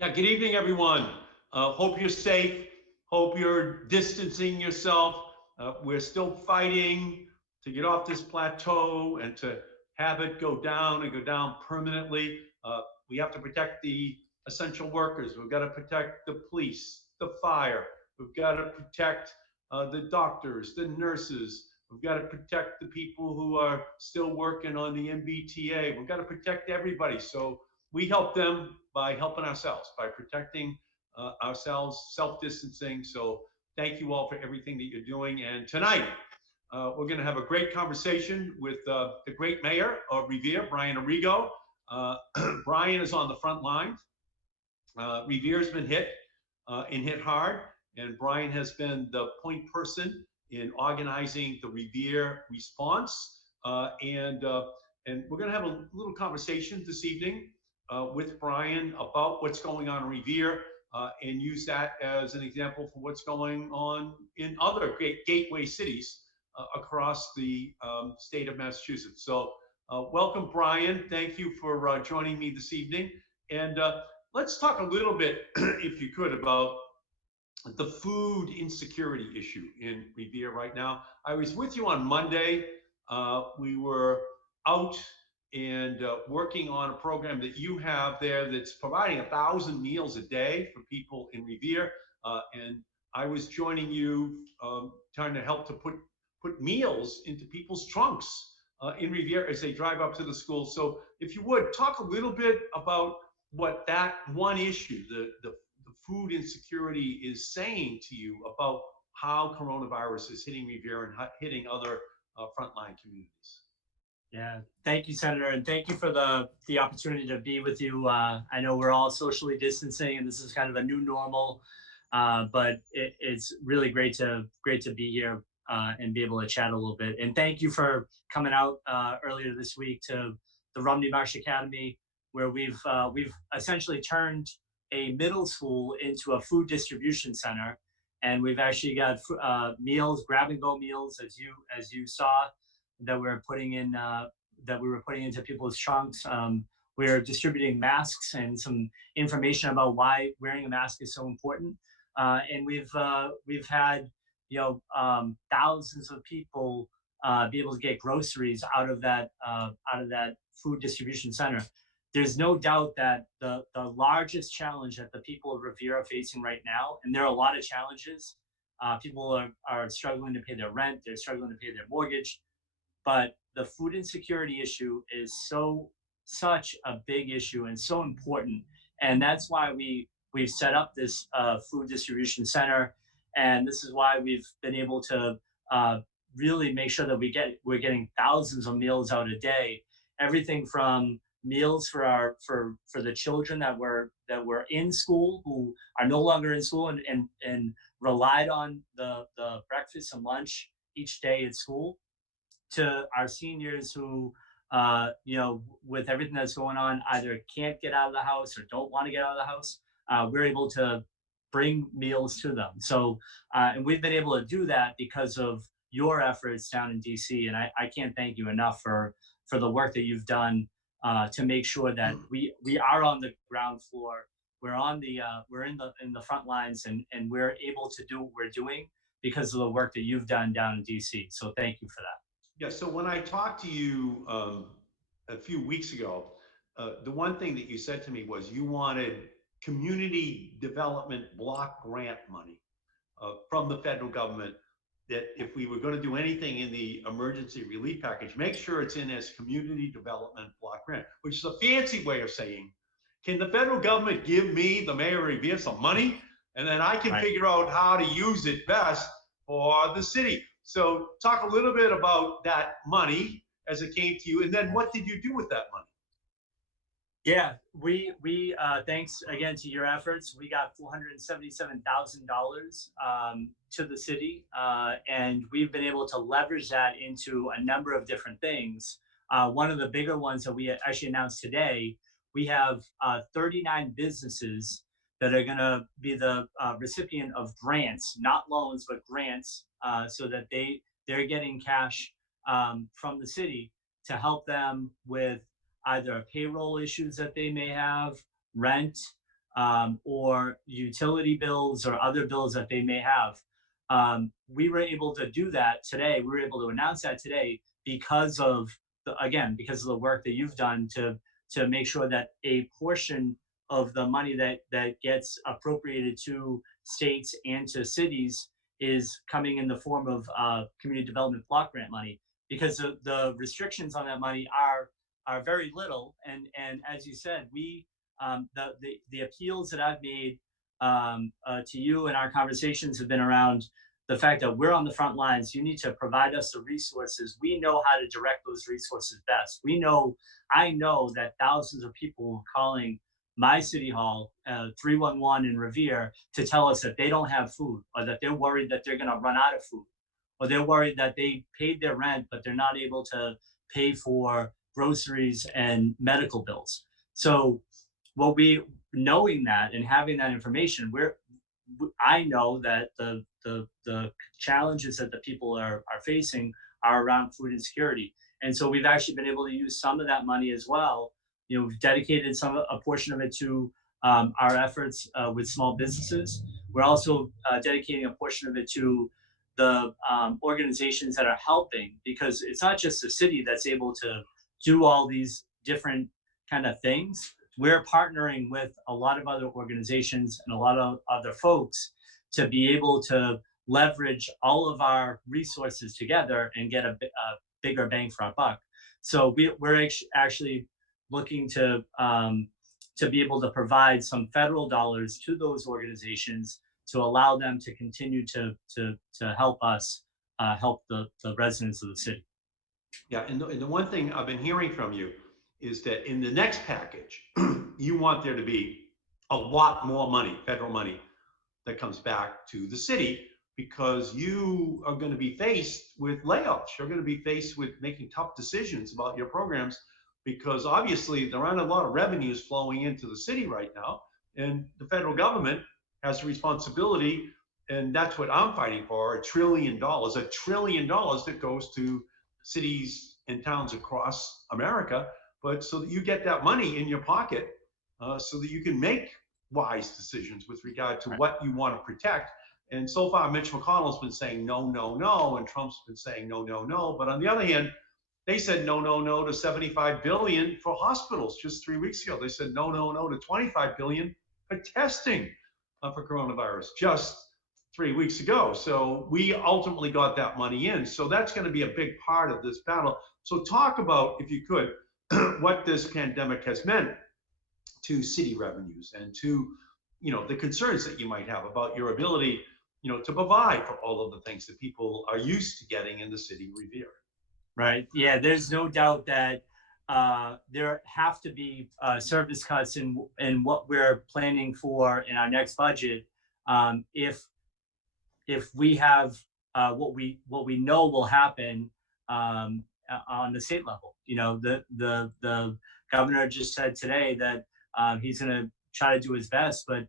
Yeah, good evening, everyone. Hope you're safe. Hope you're distancing yourself. We're still fighting to get off this plateau and to have it go down and go down permanently. We have to protect the essential workers. We've got to protect the police, the fire. We've got to protect the doctors, the nurses. We've got to protect the people who are still working on the MBTA. We've got to protect everybody. So we help them by helping ourselves, by protecting ourselves, self-distancing. So thank you all for everything that you're doing. And tonight, we're going to have a great conversation with the great mayor of Revere, Brian Arrigo. Brian is on the front lines. Revere's been hit and hit hard, and Brian has been the point person in organizing the Revere response. And we're going to have a little conversation this evening with Brian about what's going on in Revere and use that as an example for what's going on in other great gateway cities across the state of Massachusetts. So welcome, Brian. Thank you for joining me this evening. And let's talk a little bit, if you could, about the food insecurity issue in Revere right now. I was with you on Monday. We were out and working on a program that you have there that's providing 1,000 meals a day for people in Revere. And I was joining you, trying to help to put meals into people's trunks in Revere as they drive up to the school. So if you would, talk a little bit about what that one issue, the food insecurity, is saying to you about how coronavirus is hitting Revere and hitting other frontline communities. Yeah, thank you, Senator, and thank you for the opportunity to be with you. I know we're all socially distancing, and this is kind of a new normal, but it's really great to be here and be able to chat a little bit. And thank you for coming out earlier this week to the Rumney Marsh Academy, where we've essentially turned a middle school into a food distribution center, and we've actually got meals, grab and go meals, as you saw, that we're putting in that we were putting into people's trunks. We're distributing masks and some information about why wearing a mask is so important. And we've had thousands of people be able to get groceries out of that food distribution center. There's no doubt that the largest challenge that the people of Revere are facing right now, and there are a lot of challenges. People are struggling to pay their rent, they're struggling to pay their mortgage, but the food insecurity issue is such a big issue and so important, and that's why we've set up this food distribution center, and this is why we've been able to really make sure that we're getting thousands of meals out a day, everything from meals for the children that were in school, who are no longer in school and relied on the breakfast and lunch each day at school, to our seniors who, with everything that's going on, either can't get out of the house or don't want to get out of the house. We're able to bring meals to them. So, and we've been able to do that because of your efforts down in DC. And I can't thank you enough for the work that you've done to make sure that we are on the ground floor. We're in the front lines, and we're able to do what we're doing because of the work that you've done down in DC. So thank you for that. Yeah, so when I talked to you a few weeks ago, the one thing that you said to me was you wanted community development block grant money from the federal government, that if we were going to do anything in the emergency relief package, make sure it's in as community development block grant, which is a fancy way of saying, can the federal government give me, the mayor of Revere, some money, and then I can figure out how to use it best for the city. So talk a little bit about that money as it came to you, and then what did you do with that money? Yeah, we thanks again to your efforts, we got $477,000 to the city, and we've been able to leverage that into a number of different things. One of the bigger ones that we actually announced today, we have 39 businesses that are going to be the recipient of grants, not loans, but grants, so that they're getting cash from the city to help them with either payroll issues that they may have, rent, or utility bills or other bills that they may have. We were able to do that today. We were able to announce that today because of because of the work that you've done to make sure that a portion of the money that gets appropriated to states and to cities is coming in the form of community development block grant money, because the restrictions on that money are very little. And as you said, the appeals that I've made to you and our conversations have been around the fact that we're on the front lines. You need to provide us the resources. We know how to direct those resources best. I know that thousands of people are calling my city hall, 311 in Revere, to tell us that they don't have food, or that they're worried that they're going to run out of food, or they're worried that they paid their rent, but they're not able to pay for groceries and medical bills. So what we knowing that and having that information, I know that the challenges that the people are facing are around food insecurity. And so we've actually been able to use some of that money as well. We've dedicated a portion of it to our efforts with small businesses. We're also dedicating a portion of it to the organizations that are helping, because it's not just the city that's able to do all these different kind of things. We're partnering with a lot of other organizations and a lot of other folks to be able to leverage all of our resources together and get a bigger bang for our buck. So we're actually looking to be able to provide some federal dollars to those organizations to allow them to continue to help us help the residents of the city. Yeah, and the one thing I've been hearing from you is that in the next package, you want there to be a lot more money, federal money, that comes back to the city, because you are going to be faced with layoffs. You're going to be faced with making tough decisions about your programs, because obviously there aren't a lot of revenues flowing into the city right now, and the federal government has a responsibility, and that's what I'm fighting for, $1 trillion that goes to cities and towns across America, but so that you get that money in your pocket, so that you can make wise decisions with regard to what you want to protect. And so far, Mitch McConnell's been saying no, no, no, and Trump's been saying no, no, no. But on the other hand, they said no, no, no to 75 billion for hospitals just 3 weeks ago. They said no, no, no to 25 billion for testing for coronavirus just 3 weeks ago. So we ultimately got that money in. So that's going to be a big part of this battle. So talk about, if you could, what this pandemic has meant to city revenues and to the concerns that you might have about your ability to provide for all of the things that people are used to getting in the city of Revere. Right. Yeah, there's no doubt that there have to be service cuts in what we're planning for in our next budget. If we have what we know will happen on the state level. The governor just said today that he's going to try to do his best, but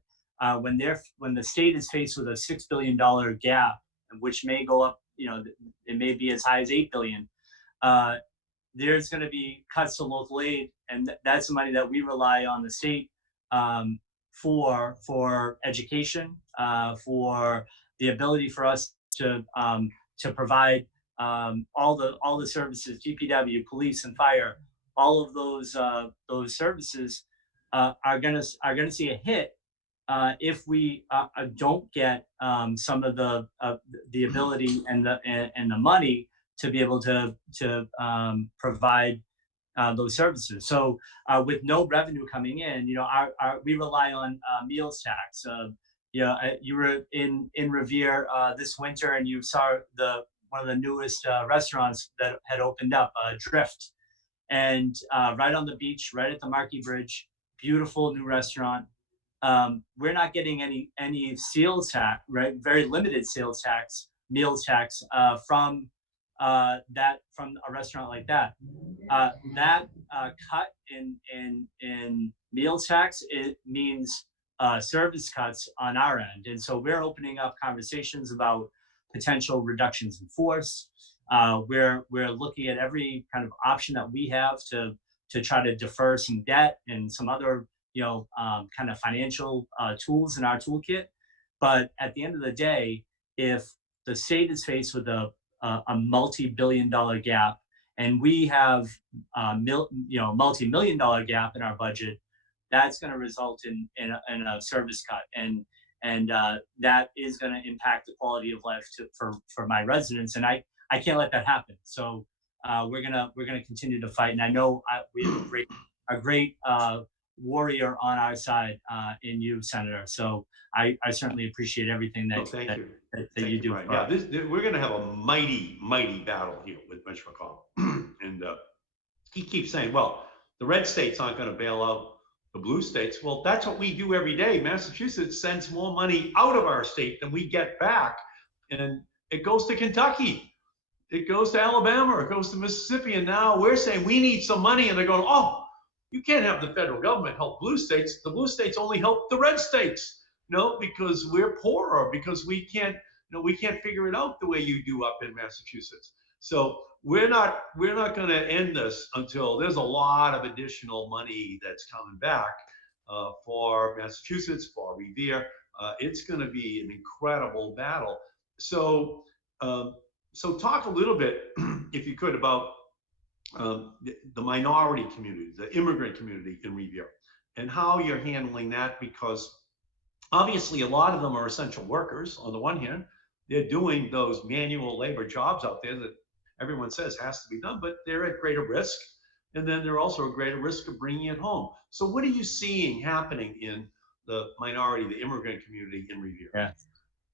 when the state is faced with a $6 billion gap, which may go up, it may be as high as $8 billion. There's going to be cuts to local aid, and that's the money that we rely on the state for education, for the ability for us to provide all the services, DPW, police, and fire. All of those services are gonna see a hit if we don't get some of the ability and the money to be able to provide those services. So with no revenue coming in, we rely on meals tax. You were in Revere this winter, and you saw one of the newest restaurants that had opened up, Drift, and right on the beach, right at the Markey Bridge, beautiful new restaurant. We're not getting any sales tax, right? Very limited sales tax, meals tax from a restaurant like that. That cut in meals tax, it means service cuts on our end, and so we're opening up conversations about potential reductions in force. We're looking at every kind of option that we have to try to defer some debt and some other kind of financial tools in our toolkit. But at the end of the day, if the state is faced with a multi-billion-dollar gap, and we have multi-million-dollar gap in our budget, that's going to result in a service cut, and that is going to impact the quality of life for my residents, and I can't let that happen. So we're gonna continue to fight, and I know we have a great warrior on our side in you, Senator. So I certainly appreciate everything Oh, thank you. that Thank you you, do. Brian. For Yeah, us. we're going to have a mighty battle here with Mitch McConnell. And he keeps saying, well, the red states aren't going to bail out the blue states. Well, that's what we do every day. Massachusetts sends more money out of our state than we get back. And it goes to Kentucky. It goes to Alabama. It goes to Mississippi. And now we're saying we need some money. And they're going, oh, you can't have the federal government help blue states. The blue states only help the red states. No, because we're poorer, because we can't figure it out the way you do up in Massachusetts. So we're not going to end this until there's a lot of additional money that's coming back for Massachusetts, for Revere. It's going to be an incredible battle. So so talk a little bit, if you could, about the minority community, the immigrant community in Revere, and how you're handling that, because obviously a lot of them are essential workers. On the one hand, they're doing those manual labor jobs out there that everyone says has to be done, but they're at greater risk. And then they're also at greater risk of bringing it home. So what are you seeing happening in the minority, the immigrant community in Revere?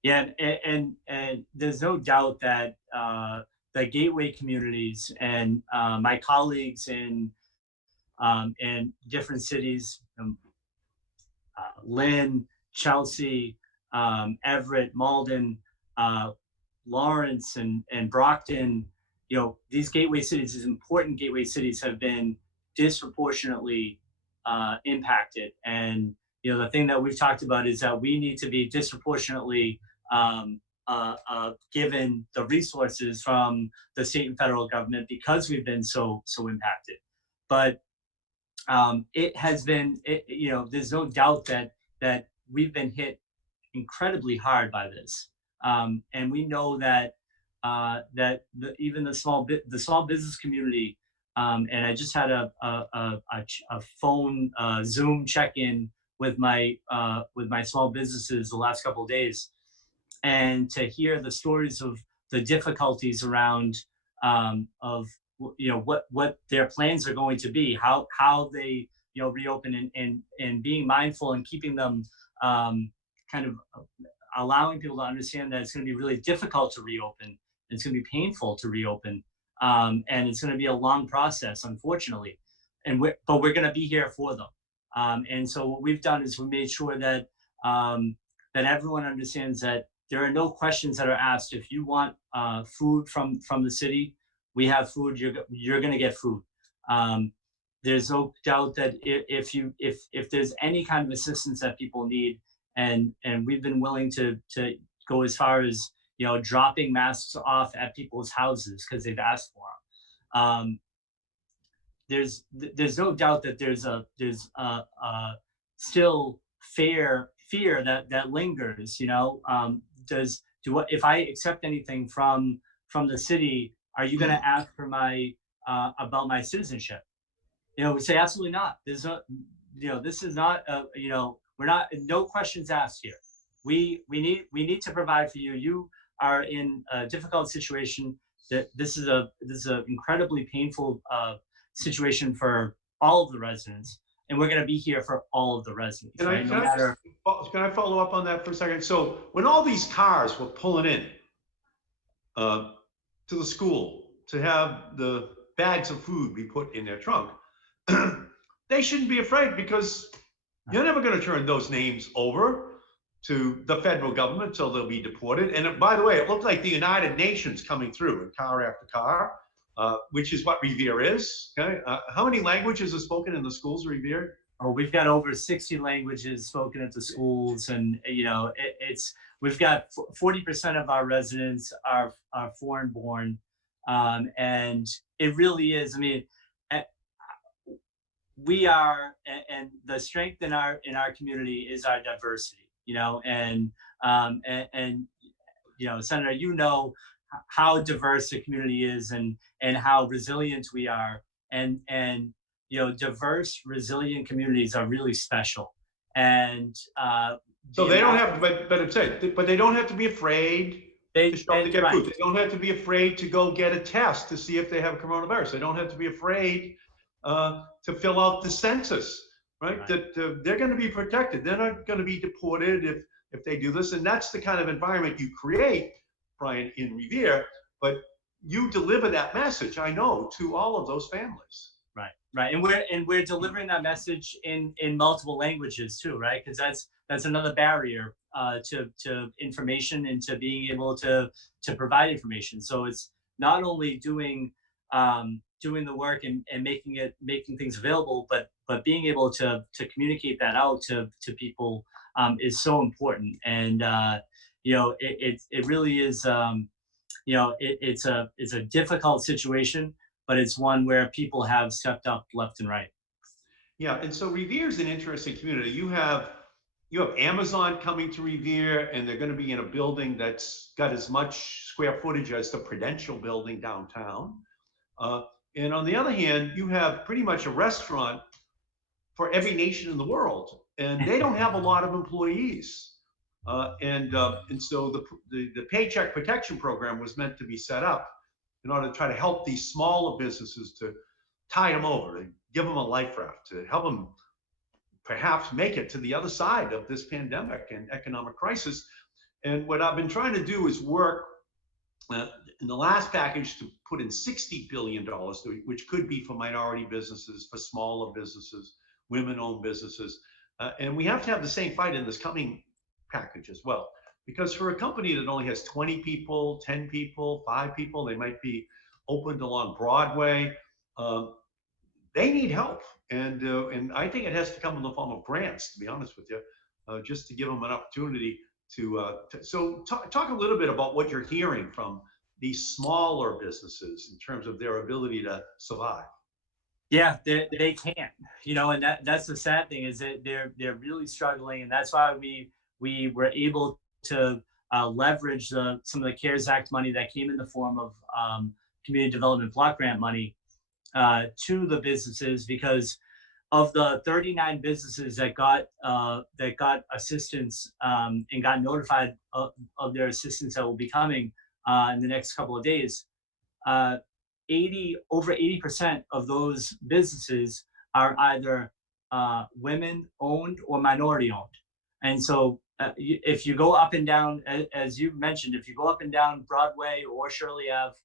Yeah, and there's no doubt that the gateway communities and my colleagues in different cities, Lynn, Chelsea, Everett, Malden, Lawrence, and Brockton, these gateway cities, these important gateway cities, have been disproportionately impacted. And the thing that we've talked about is that we need to be disproportionately given the resources from the state and federal government, because we've been so impacted. But it has been, there's no doubt that we've been hit incredibly hard by this, and we know that even the small business community, and I just had a phone Zoom check-in with my small businesses the last couple of days, and to hear the stories of the difficulties around of what their plans are going to be, how they reopen, and being mindful and keeping them kind of allowing people to understand that it's going to be really difficult to reopen. It's going to be painful to reopen, and it's going to be a long process, unfortunately. But we're going to be here for them. And so what we've done is we made sure that that everyone understands that there are no questions that are asked. If you want food from the city, we have food. You're going to get food. There's no doubt that if there's any kind of assistance that people need, and we've been willing to go as far as dropping masks off at people's houses because they've asked for them. There's no doubt that there's still fear that lingers. If I accept anything from the city, are you going to ask for my about my citizenship? We say absolutely not. There's a, this is not we're not, no questions asked here. We need to provide for you. You are in a difficult situation. That this is an incredibly painful situation for all of the residents, and we're going to be here for all of the residents. Can I follow up on that for a second? So when all these cars were pulling in to the school to have the bags of food be put in their trunk, they shouldn't be afraid, because you're never going to turn those names over to the federal government until they'll be deported. And by the way, it looked like the United Nations coming through in car after car, which is what Revere is. Okay, how many languages are spoken in the schools of Revere? Oh, we've got over 60 languages spoken at the schools, and we've got 40% of our residents are foreign born, and it really is. I mean, we are, and the strength in our community is our diversity, and Senator, how diverse the community is, and how resilient we are, and diverse, resilient communities are really special, and So the they don't amount have, but I'm saying, but they don't have to be afraid to show up to get right. food. They don't have to be afraid to go get a test to see if they have coronavirus. They don't have to be afraid to fill out the census, right? That they're going to be protected. They're not going to be deported if they do this. And that's the kind of environment you create, Brian, in Revere. But you deliver that message, I know, to all of those families. Right, and we're delivering that message in multiple languages too, right? Because that's another barrier to information and to being able to provide information. So it's not only doing the work and making things available, but being able to communicate that out to people is so important. And it really is. It's a difficult situation, but it's one where people have stepped up left and right. Yeah, and so Revere is an interesting community. You have Amazon coming to Revere, and they're going to be in a building that's got as much square footage as the Prudential building downtown. Uh, and on the other hand, you have pretty much a restaurant for every nation in the world, and they don't have a lot of employees. And so the Paycheck Protection Program was meant to be set up in order to try to help these smaller businesses to tide them over, to give them a life raft, to help them perhaps make it to the other side of this pandemic and economic crisis. And what I've been trying to do is work uh, in the last package to put in $60 billion, which could be for minority businesses, for smaller businesses, women-owned businesses. And we have to have the same fight in this coming package as well. Because for a company that only has 20 people, 10 people, 5 people, they might be opened along Broadway. Um, they need help, and I think it has to come in the form of grants. To be honest with you, just to give them an opportunity so talk a little bit about what you're hearing from these smaller businesses in terms of their ability to survive. Yeah, they can't, and that's the sad thing, is that they're really struggling, and that's why we were able to leverage some of the CARES Act money that came in the form of community development block grant money to the businesses, because of the 39 businesses that got assistance and got notified of their assistance that will be coming in the next couple of days. uh, over 80% of those businesses are either women owned or minority owned. And so if you go up and down, as you mentioned, if you go up and down Broadway or Shirley Ave,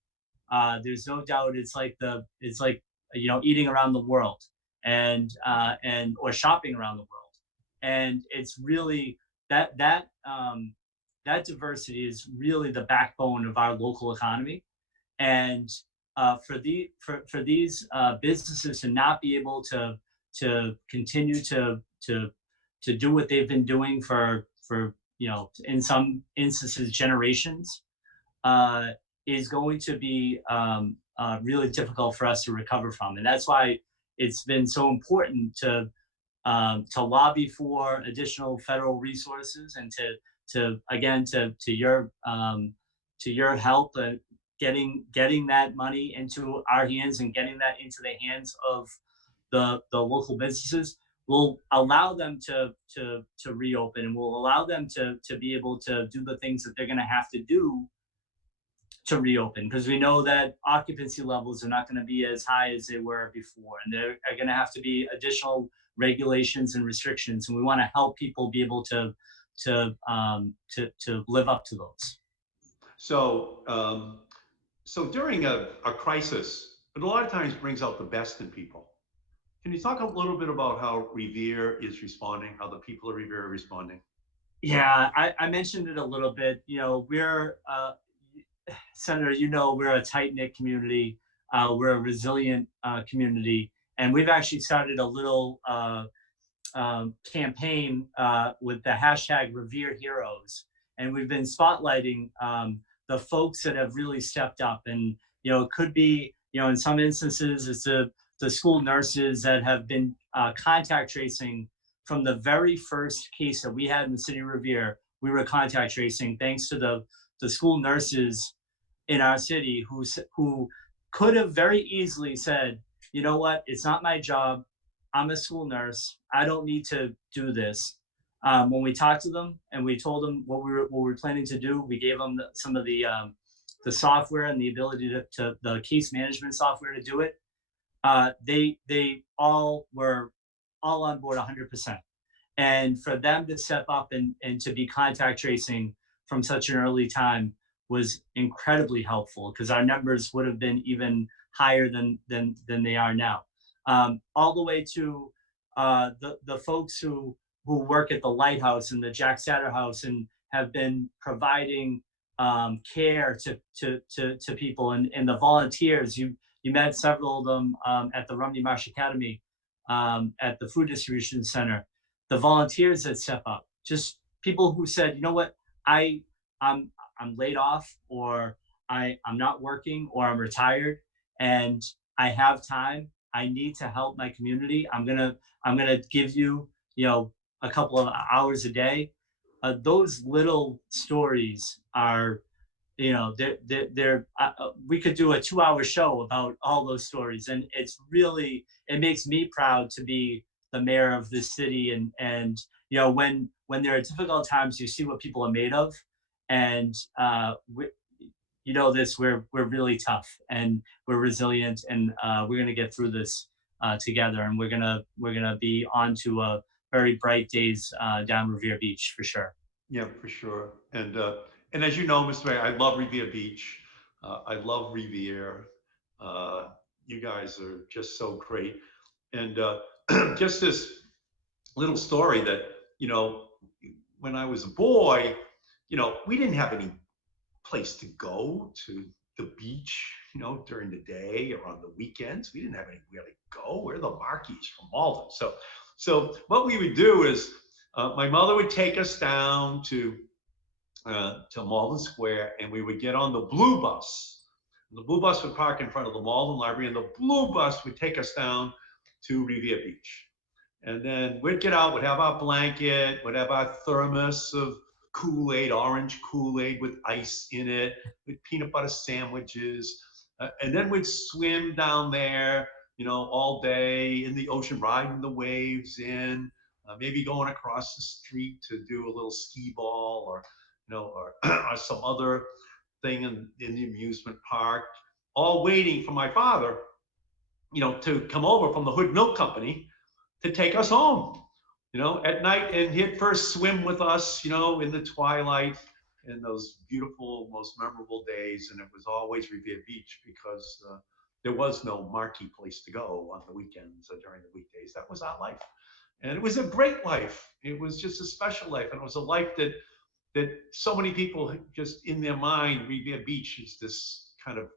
there's no doubt it's like eating around the world, and or shopping around the world. And it's really that diversity is really the backbone of our local economy. And for these businesses to not be able to continue to do what they've been doing for in some instances generations, uh, is going to be really difficult for us to recover from. And that's why it's been so important to lobby for additional federal resources, and to again to your help, getting that money into our hands and getting that into the hands of the local businesses will allow them to reopen, and will allow them to be able to do the things that they're going to have to do to reopen, because we know that occupancy levels are not going to be as high as they were before, and there are going to have to be additional regulations and restrictions, and we want to help people be able to live up to those. So during a crisis, it a lot of times brings out the best in people. Can you talk a little bit about how Revere is responding, how the people of Revere are responding? Yeah, I mentioned it a little bit. We're Senator, we're a tight knit community. We're a resilient community, and we've actually started a little campaign with the hashtag Revere Heroes, and we've been spotlighting the folks that have really stepped up. And it could be, in some instances, it's the the school nurses that have been contact tracing from the very first case that we had in the city of Revere. We were contact tracing thanks to the school nurses in our city who could have very easily said, you know what, it's not my job. I'm a school nurse. I don't need to do this. When we talked to them and we told them what we were planning to do, we gave them some of the software and the ability to the case management software to do it. They all were all on board 100%. And for them to step up and to be contact tracing from such an early time was incredibly helpful, because our numbers would have been even higher than they are now. All the way to the folks who work at the Lighthouse and the Jack Satter House and have been providing care to people, and the volunteers. You met several of them at the Rumney Marsh Academy, at the food distribution center. The volunteers that step up, just people who said, you know what, I'm laid off, or I'm not working, or I'm retired, and I have time. I need to help my community. I'm gonna give you, a couple of hours a day. Those little stories are, they're we could do a 2-hour show about all those stories, and it makes me proud to be the mayor of this city. And when there are difficult times, you see what people are made of, and we're really tough, and we're resilient, and we're gonna get through this together, and we're gonna be on to a very bright days down Revere Beach for sure. Yeah, for sure. And as you know, Mr. Mayor, I love Revere Beach. I love Revere. You guys are just so great. And just this little story that, when I was a boy, we didn't have any place to go to the beach, during the day or on the weekends. We didn't have anywhere to go. We're the Markeys from Malden. So what we would do is my mother would take us down to Malden Square, and we would get on the blue bus. The blue bus would park in front of the Malden Library, and the blue bus would take us down to Revere Beach. And then we'd get out, we'd have our blanket, we'd have our thermos of Kool-Aid, orange Kool-Aid with ice in it, with peanut butter sandwiches. And then we'd swim down there, all day in the ocean, riding the waves in, maybe going across the street to do a little skee ball, or or some other thing in the amusement park, all waiting for my father, to come over from the Hood Milk Company to take us home, at night. And he'd first swim with us, in the twilight, in those beautiful, most memorable days. And it was always Revere Beach, because there was no Markey place to go on the weekends or during the weekdays. That was our life. And it was a great life. It was just a special life. And it was a life that so many people just in their mind, Revere Beach is this kind of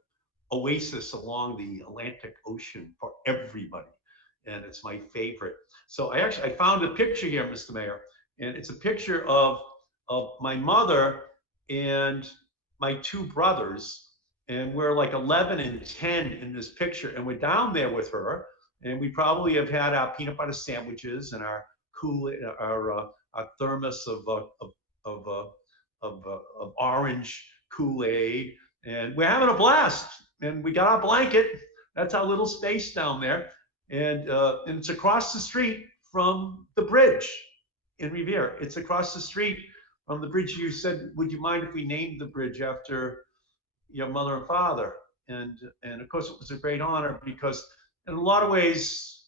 oasis along the Atlantic Ocean for everybody. And it's my favorite. So I found a picture here, Mr. Mayor, and it's a picture of my mother and my two brothers. And we're like 11 and 10 in this picture. And we're down there with her. And we probably have had our peanut butter sandwiches and our our thermos of orange Kool-Aid, and we're having a blast. And we got our blanket. That's our little space down there, and it's across the street from the bridge in Revere. It's across the street from the bridge. You said, would you mind if we named the bridge after your mother and father? And of course, it was a great honor, because in a lot of ways,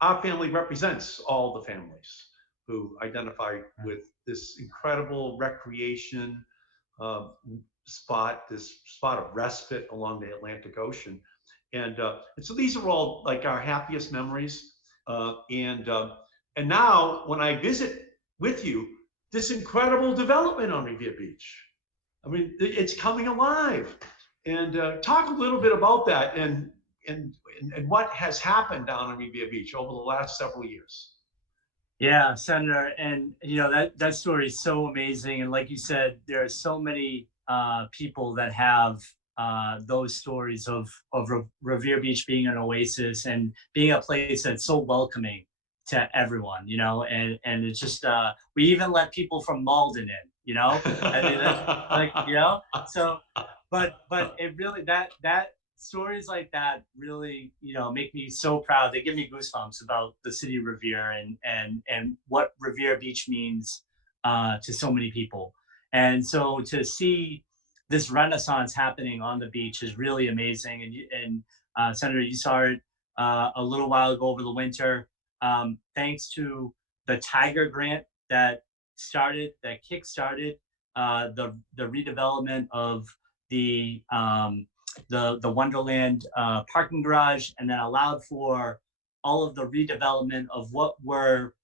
our family represents all the families who identify with this incredible recreation spot, this spot of respite along the Atlantic Ocean. And so these are all like our happiest memories. And now when I visit with you, this incredible development on Revere Beach, I mean, it's coming alive. And talk a little bit about that, and what has happened down on Revere Beach over the last several years. Yeah, Senator, and that story is so amazing. And like you said, there are so many people that have those stories of Revere Beach being an oasis and being a place that's so welcoming to everyone, and it's just we even let people from Malden in, I mean that's like so, but it really that stories like that really make me so proud. They give me goosebumps about the city of Revere and what Revere Beach means to so many people, and so to see this renaissance happening on the beach is really amazing. And Senator, you saw it a little while ago over the winter. Thanks to the Tiger Grant that kickstarted the redevelopment of the Wonderland parking garage, and then allowed for all of the redevelopment of what were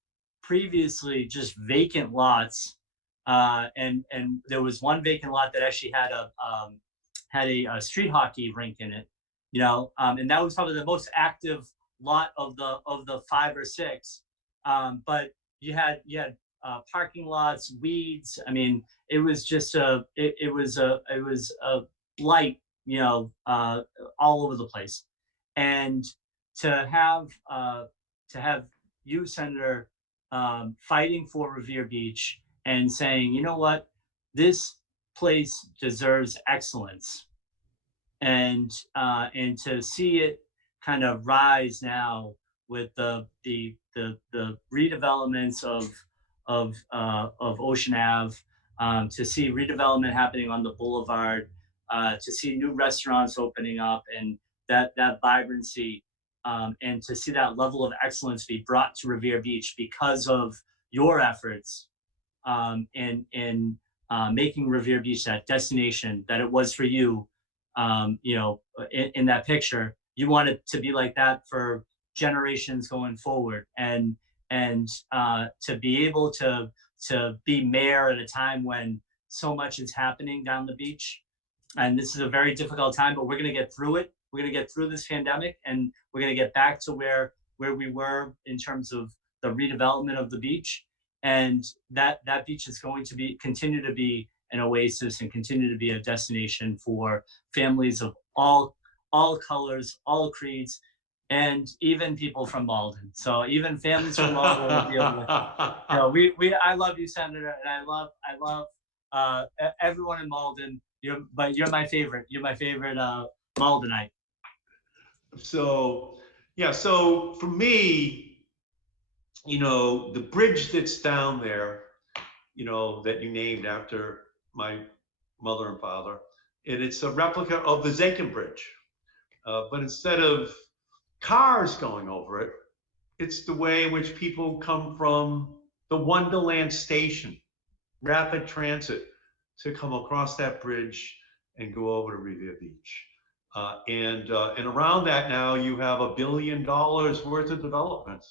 previously just vacant lots, and there was one vacant lot that actually had a street hockey rink in it, and that was probably the most active lot of the five or six. But you had parking lots, weeds. I mean, it was just it was a blight, all over the place. And to have you, Senator, fighting for Revere Beach and saying, you know what, this place deserves excellence, and to see it kind of rise now with the redevelopments of Ocean Ave, to see redevelopment happening on the boulevard, to see new restaurants opening up, and that vibrancy, and to see that level of excellence be brought to Revere Beach because of your efforts, in making Revere Beach that destination that it was for you. In that picture, you want it to be like that for generations going forward, and to be able to be mayor at a time when so much is happening down the beach. And this is a very difficult time, but we're going to get through it. We're going to get through this pandemic, and we're going to get back to where we were in terms of the redevelopment of the beach. And that beach is going to continue to be an oasis and continue to be a destination for families of all colors, all creeds, and even people from Malden. So even families from Malden will be able to. I love you, Senator, and I love everyone in Malden. But you're my favorite. You're my favorite Maldenite. So, yeah, so for me, the bridge that's down there, that you named after my mother and father, and it's a replica of the Zakin Bridge. But instead of cars going over it, it's the way in which people come from the Wonderland station, rapid transit, to come across that bridge and go over to Revere Beach. And around that now you have $1 billion worth of development,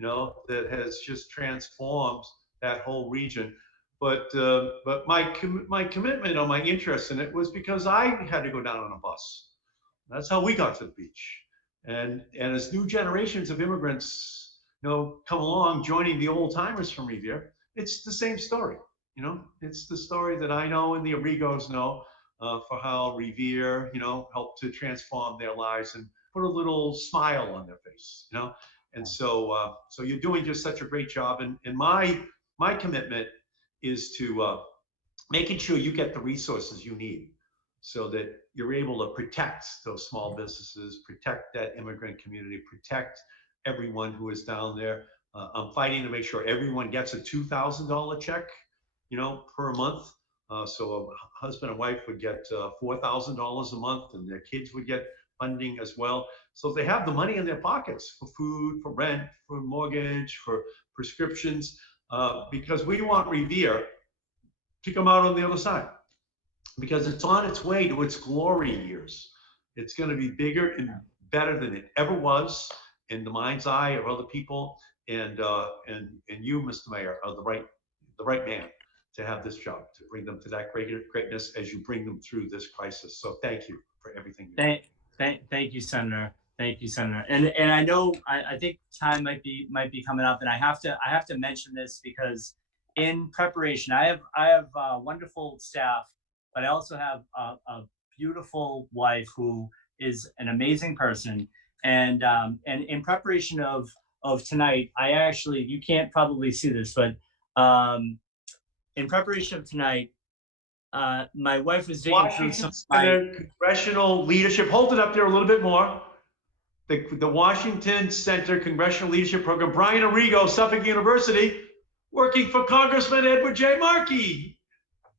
that has just transformed that whole region. But my commitment or my interest in it was because I had to go down on a bus. That's how we got to the beach. And as new generations of immigrants, come along, joining the old timers from Revere, it's the same story. It's the story that I know and the Arrigos know, for how Revere, helped to transform their lives and put a little smile on their face. And so you're doing just such a great job. And my commitment is to making sure you get the resources you need so that you're able to protect those small businesses, protect that immigrant community, protect everyone who is down there. I'm fighting to make sure everyone gets a $2,000 check, per month. So a husband and wife would get $4,000 a month, and their kids would get funding as well. So they have the money in their pockets for food, for rent, for mortgage, for prescriptions, because we want Revere to come out on the other side, because it's on its way to its glory years. It's going to be bigger and better than it ever was in the mind's eye of other people. And you, Mr. Mayor, are the right man to have this job, to bring them to that greatness as you bring them through this crisis. So thank you for everything. Thank you, Senator. Thank you, Senator. And I know I think time might be coming up, and I have to mention this because in preparation, I have wonderful staff, but I also have a beautiful wife who is an amazing person. And in preparation of tonight, I actually, you can't probably see this, but in preparation of tonight, my wife was digging through some Washington of my. Center Congressional Leadership. Hold it up there a little bit more. The Washington Center Congressional Leadership Program. Brian Arrigo, Suffolk University, working for Congressman Edward J. Markey.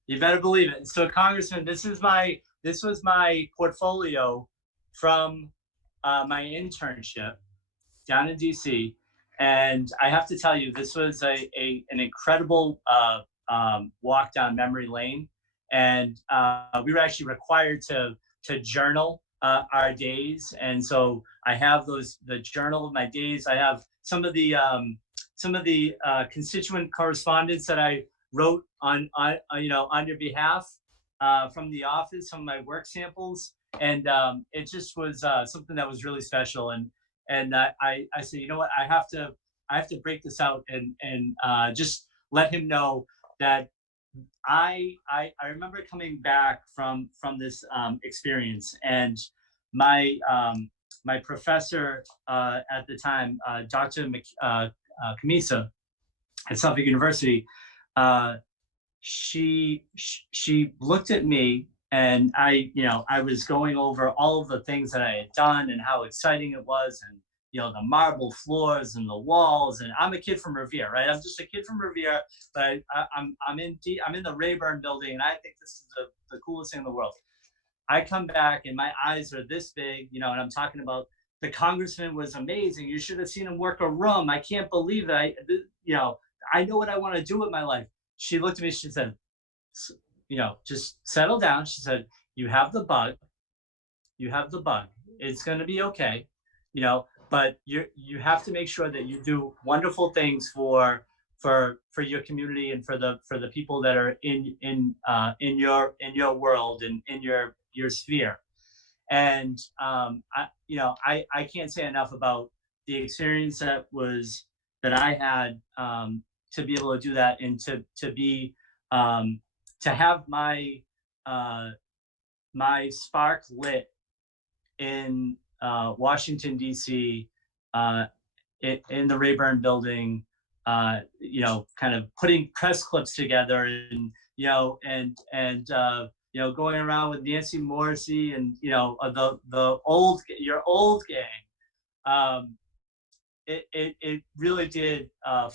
You better believe it. So, Congressman, this was my portfolio from my internship down in DC, and I have to tell you, this was an incredible walk down memory lane, and we were actually required to journal our days, and so I have the journal of my days. I have some of the constituent correspondence that I wrote on your behalf from the office, some of my work samples, and it just was something that was really special. And I said, you know what, I have to break this out and just let him know that I remember coming back from this experience, and my my professor at the time, Dr. Kamisa at Suffolk University, she looked at me, and I was going over all of the things that I had done and how exciting it was, and the marble floors and the walls. And I'm a kid from Revere, right? I'm just a kid from Revere, but I'm in the Rayburn building, and I think this is the coolest thing in the world. I come back and my eyes are this big, and I'm talking about the congressman was amazing. You should have seen him work a room. I can't believe that. I know what I want to do with my life. She looked at me. She said, just settle down. She said, you have the bug. You have the bug. It's going to be okay. But you have to make sure that you do wonderful things for your community and for the people that are in your world and in your sphere. And I can't say enough about the experience that I had to be able to do that, and to have my my spark lit in Washington D.C. In the Rayburn building, kind of putting press clips together, and going around with Nancy Morrissey and your old gang. It really did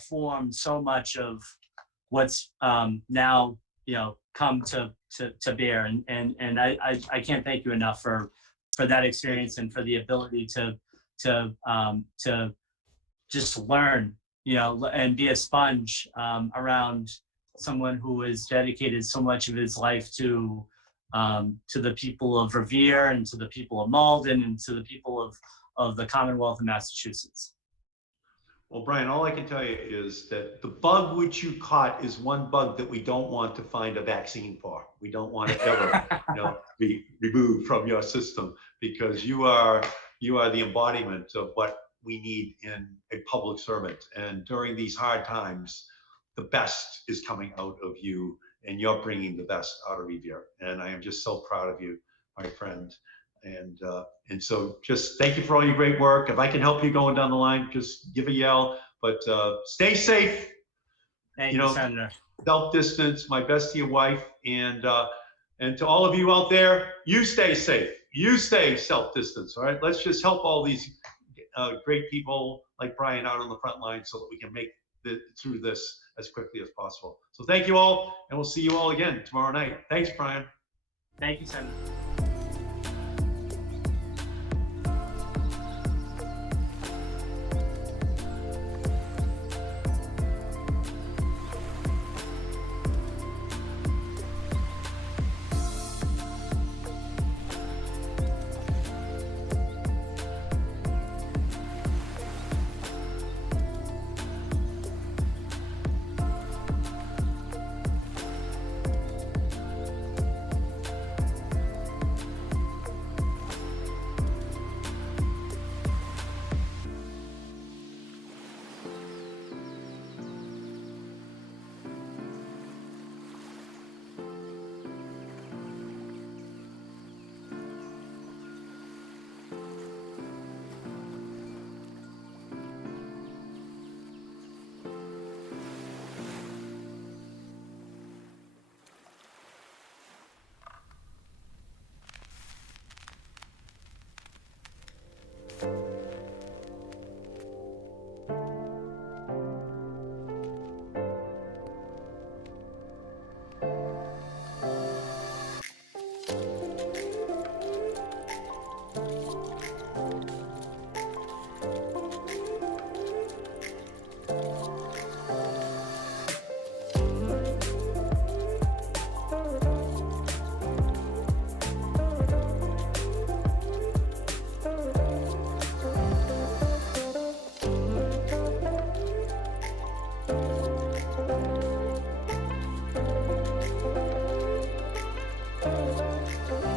form so much of what's now come to bear, and I can't thank you enough for that experience and for the ability to just learn, and be a sponge around someone who has dedicated so much of his life to the people of Revere and to the people of Malden and to the people of the Commonwealth of Massachusetts. Well, Brian, all I can tell you is that the bug which you caught is one bug that we don't want to find a vaccine for. We don't want to ever, be removed from your system, because you are the embodiment of what we need in a public servant. And during these hard times, the best is coming out of you, and you're bringing the best out of Revere. And I am just so proud of you, my friend. And so just thank you for all your great work. If I can help you going down the line, just give a yell, but stay safe. Thank you, Senator. Self-distance, my best to your wife, and to all of you out there, you stay safe. You stay self-distance, all right? Let's just help all these great people like Brian out on the front line so that we can make it through this as quickly as possible. So thank you all, and we'll see you all again tomorrow night. Thanks, Brian. Thank you, Senator.